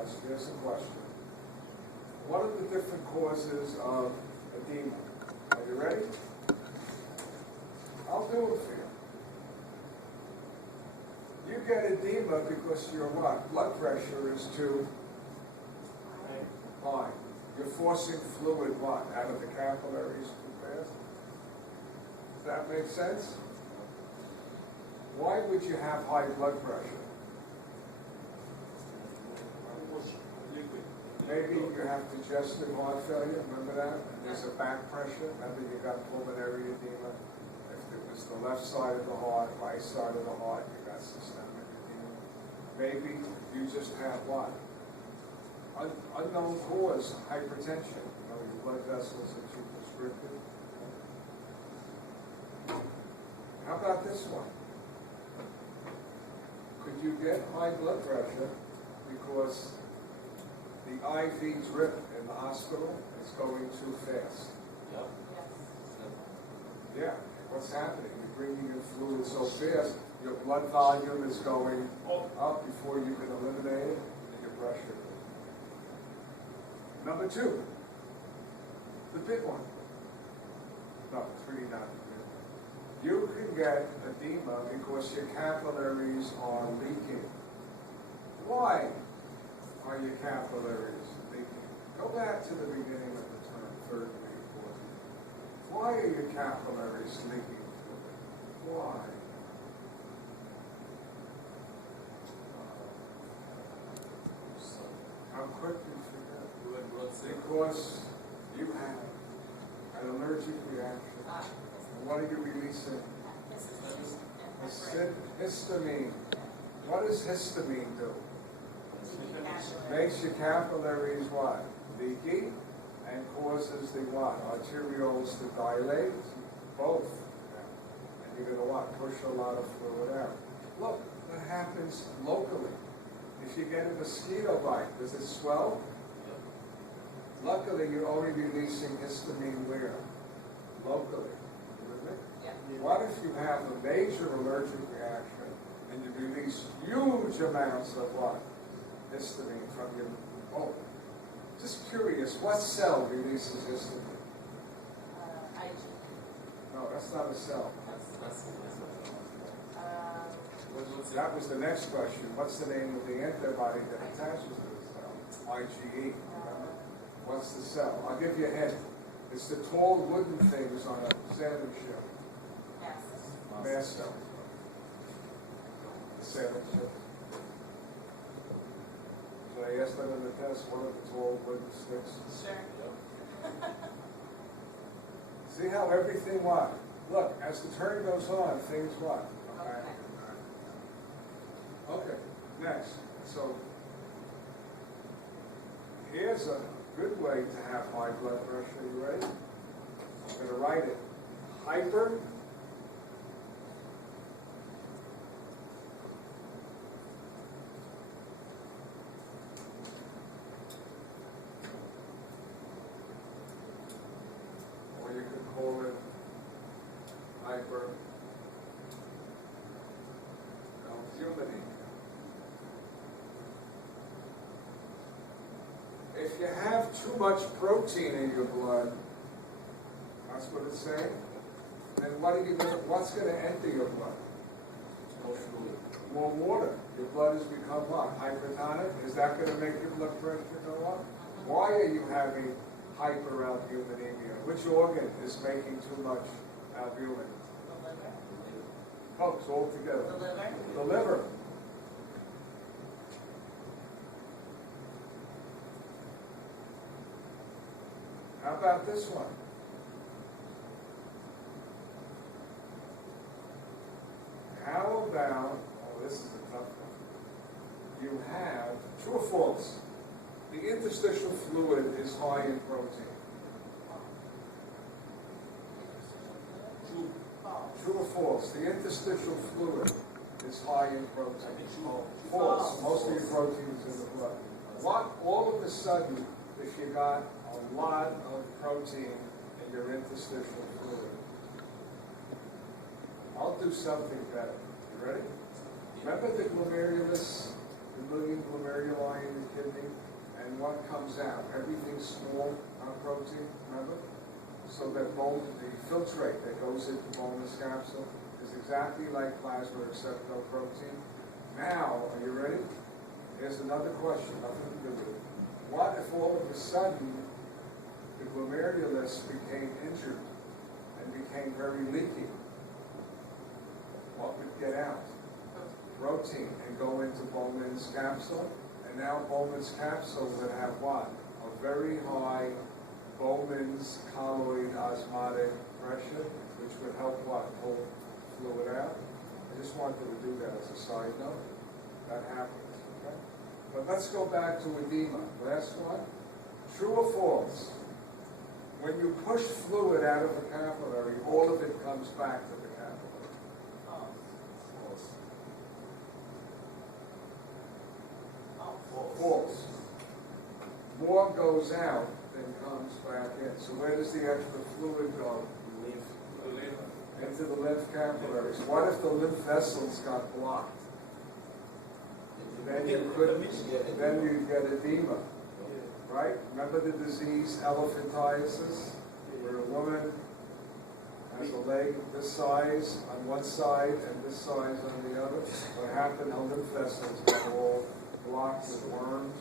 test, here's a question. What are the different causes of edema? Are you ready? I'll do it for you. You get edema because your what? Blood pressure is too high. You're forcing fluid what? Out of the capillaries too fast? Does that make sense? Why would you have high blood pressure? Maybe you have congestive heart failure, remember that? There's a back pressure, remember you got pulmonary edema? If it was the left side of the heart, right side of the heart, you got systemic edema. Maybe you just have what? Unknown cause, hypertension. You know, your blood vessels are too constricted. How about this one? Could you get high blood pressure because the IV drip in the hospital is going too fast? Yep. Yeah. What's happening? You're bringing in fluid so fast, your blood volume is going up before you can eliminate it, and your pressure. Number two, the big one. No, three, not the big one. You can get edema because your capillaries are leaking. Why are your capillaries leaking? Go back to the beginning of the term, third grade, fourth grade. Why are your capillaries leaking fluid? Why? How quick do you forget? Because you have an allergic reaction. And what are you releasing? Histamine. What does histamine do? Makes your capillaries what? Leaky, and causes the what? Arterioles to dilate. Both. And you're going to what? Push a lot of fluid out. Look, that happens locally. If you get a mosquito bite, does it swell? Luckily, you're only releasing histamine where? Locally. Yeah. What if you have a major allergic reaction and you release huge amounts of what? Histamine from your... Oh, just curious, what cell releases histamine? IG. No, that's not a cell. That was the next question. What's the name of the antibody that attaches to the cell? IgE. What's the cell? I'll give you a hint. It's the tall wooden things on a sailing ship. Mast cell. The sailing ship. So I asked them in the test, what are the tall wooden sticks? Sure. See how everything what? Look, as the turn goes on, things what? Okay, next. So here's a good way to have high blood pressure. You ready? I'm going to write it. Hyper. Or you could call it hyper. Albuminemia. If you have too much protein in your blood, that's what it's saying, then what's going to enter your blood? More water. Your blood has become what? Hypertonic? Is that going to make your blood pressure go up? Why are you having hyperalbuminemia? Which organ is making too much albumin? The liver. Folks, all together. The liver. The liver. How about this one? How about, oh, this is a tough one. You have, true or false, the interstitial fluid is high in protein. True or false? The interstitial fluid is high in protein. False. Most of your protein is in the blood. What, all of a sudden, if you got a lot of protein in your interstitial fluid? I'll do something better. You ready? Remember the glomerulus, the million glomeruli in the kidney? protein, remember? So that bone, the filtrate that goes into boneless capsule is exactly like plasma except no protein. Now, are you ready? Here's another question, nothing to do with it. What if all of a sudden the glomerulus became injured and became very leaky? What would get out? Protein and go into Bowman's capsule. And now Bowman's capsule would have what? A very high Bowman's colloid osmotic pressure, which would help what? Pull fluid out. I just wanted to do that as a side note. That happens, okay? But let's go back to edema. Last one. True or false? When you push fluid out of the capillary, all of it comes back to the capillary. False. False. False. More goes out than comes back in. So where does the extra fluid go? Into the lymph capillaries. What if the lymph vessels got blocked? Then you get edema, right? Remember the disease elephantiasis, where a woman has a leg this size on one side and this size on the other? What happened? Her lymph vessels got all blocked with worms.